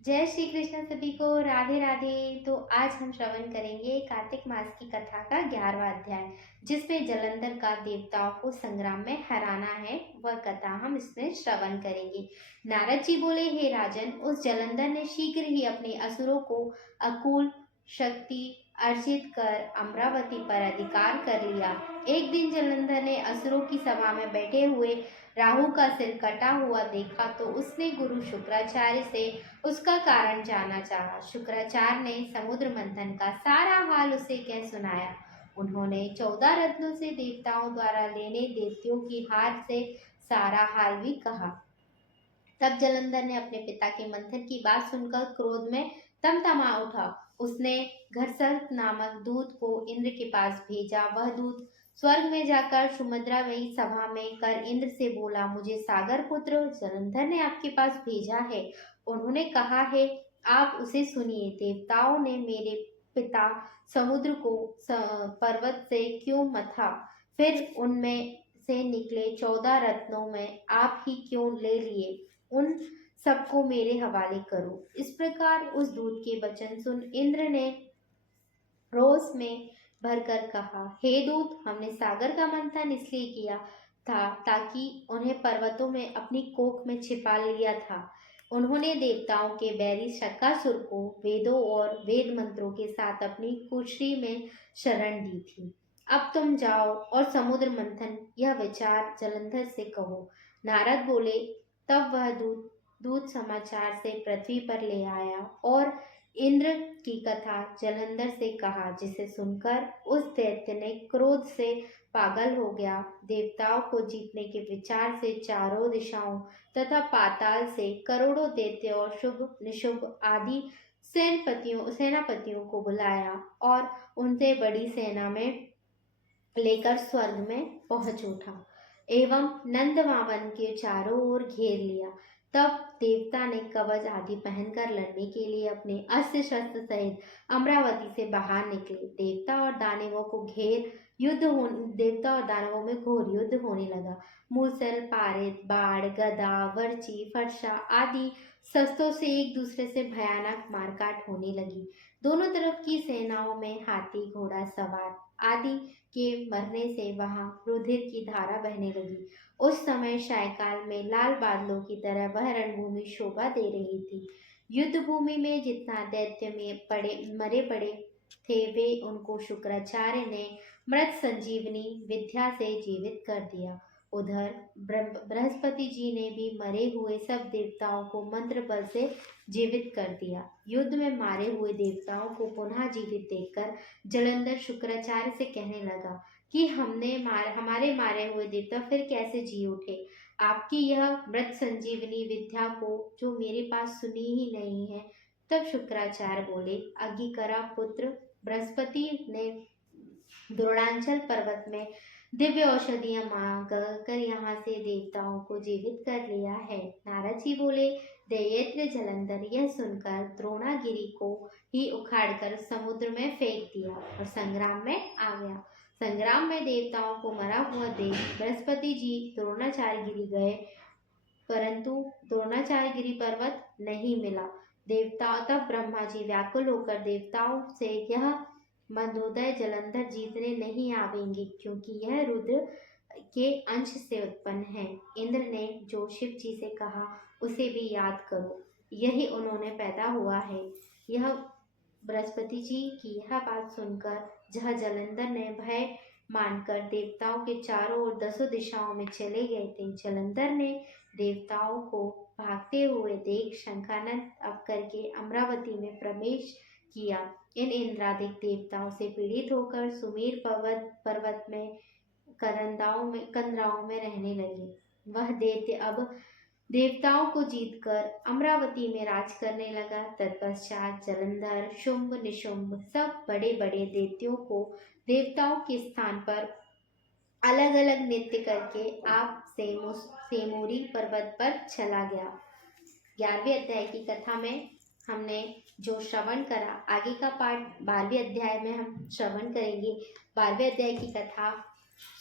जय श्री कृष्ण सभी को। राधे राधे। तो आज हम श्रवण करेंगे कार्तिक मास की कथा का 11वां अध्याय, जिसमें जलंधर का देवताओं को संग्राम में हराना है। वह कथा हम इसमें श्रवण करेंगे। नारद जी बोले, हे राजन, उस जलंधर ने शीघ्र ही अपने असुरों को अकूल शक्ति अर्जित कर अमरावती पर अधिकार कर लिया। एक दिन जलंधर ने असुरों की सभा में बैठे हुए राहु का सिर कटा हुआ देखा तो उसने गुरु शुक्राचार्य से उसका कारण जानना चाहा। शुक्राचार्य ने समुद्र मंथन का सारा हाल उसे कह सुनाया। उन्होंने 14 रत्नों से देवताओं द्वारा लेने दैत्यों की हार से सारा हाल भी कहा। तब जलंधर ने अपने पिता के मंथन की बात सुनकर क्रोध में तमतमा उठा। उसने घरसर नामक दूत को इंद्र के पास भेजा। वह दूत स्वर्ग में जाकर सुमद्रा वही सभा में कर इंद्र से बोला, मुझे सागर पुत्र जलंधर ने आपके पास भेजा है। उन्होंने कहा है, आप उसे सुनिए। देवताओं ने मेरे पिता समुद्र को पर्वत से क्यों मथा, फिर उनमें से निकले 14 रत्नों में आप ही क्यों ले लिए, उन सबको मेरे हवाले करो। इस प्रकार उस दूत के वचन सुन इंद्र ने रोष में भरकर कहा, हे दूत, हमने सागर का मंथन इसलिए किया था ताकि उन्हें पर्वतों में अपनी कोख में छिपा लिया था। उन्होंने देवताओं के बैरी शक्कासुर को वेदों और वेद मंत्रों के साथ अपनी कुशरी में शरण दी थी। अब तुम जाओ और समुद्र मंथन यह विचार जलंधर से कहो। नारद बोले, तब वह दूत समाचार से पृथ्वी पर ले आया और इंद्र की कथा जलंधर से कहा, जिसे सुनकर उस दैत्य ने क्रोध से पागल हो गया। देवताओं को जीतने के विचार से चारों दिशाओं तथा पाताल से करोड़ों दैत्य और शुभ निशुभ आदि सेनापतियों को बुलाया और उनसे बड़ी सेना में लेकर स्वर्ग में पहुंच उठा एवं नंदवावन के चारों ओर घेर लिया। तब देवता ने कवच आदि पहनकर लड़ने के लिए अपने अस्त्र शस्त्र सहित अमरावती से बाहर निकले। देवता और दानवों में घोर युद्ध होने लगा। मूसल, पारित, बाढ़, गदा, वर्ची, फरसा आदि शस्त्रों से एक दूसरे से भयानक मारकाट होने लगी। दोनों तरफ की सेनाओं में हाथी, घोड़ा सवार आदि के मरने से वहां रुधिर की धारा बहने लगी। उस समय सायकाल में लाल बादलों की तरह वह रणभूमि शोभा दे रही थी। युद्ध भूमि में जितना दैत्य में मरे पड़े थे, वे उनको शुक्राचार्य ने मृत संजीवनी विद्या से जीवित कर दिया। उधर बृहस्पति जी ने भी मरे हुए सब देवताओं को मंत्र बल से जीवित कर दिया। युद्ध में मारे हुए देवताओं को पुनः जीवित देखकर जलंधर शुक्राचार्य से कहने लगा कि हमारे मारे हुए देवता फिर कैसे जी उठे। आपकी यह मृत संजीवनी विद्या को जो मेरे पास सुनी ही नहीं है। तब शुक्राचार्य बोले, अग्गिकरा पुत्र बृहस्पति ने द्रोणांचल पर्वत में दिव्य औषधियां मांग कर यहाँ से देवताओं को जीवित कर लिया है। नारद जी बोले, दैत्य जलंधर यह सुनकर द्रोणागिरी को ही उखाड़कर समुद्र में फेंक दिया और संग्राम में आ गया। संग्राम में देवताओं को मरा हुआ देख बृहस्पति जी द्रोणाचार्यगिरी गए, परंतु द्रोणाचार्यगिरी पर्वत नहीं मिला। देवताओं तब ब्रह्मा जी व्याकुल होकर देवताओं से, यह मंदोदय जलंधर जीतने नहीं आवेंगे, क्योंकि यह रुद्र के अंश से उत्पन्न है। इंद्र ने जो शिव जी से कहा उसे भी याद करो, यही उन्होंने पैदा हुआ है। यह बृहस्पति जी की यह बात सुनकर जहाँ जलंधर ने भय मानकर देवताओं के चारों ओर 10 दिशाओं में चले गए थे। जलंधर ने देवताओं को भागते हुए देख शंखानंद अब करके अमरावती में प्रवेश किया। इन इंद्रादिक देवताओं से पीड़ित होकर सुमेर पर्वत में कंदराओं में रहने लगे। वह दैत्य अब देवताओं को जीतकर अमरावती में राज करने लगा। तत्पश्चात जलंधर, शुंभ निशुंभ सब बड़े बड़े दैत्यों को देवताओं के स्थान पर अलग अलग नृत्य करके आप सेमोरी पर्वत पर चला गया। 11वें अध्याय की कथा में हमने जो श्रवण करा, आगे का पाठ 12वें अध्याय में हम श्रवण करेंगे। 12वें अध्याय की कथा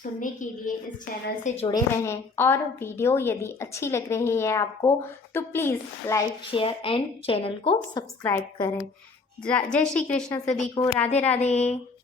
सुनने के लिए इस चैनल से जुड़े रहें। और वीडियो यदि अच्छी लग रही है आपको तो please like, share and channel को सब्सक्राइब करें। जय श्री कृष्ण सभी को। राधे राधे।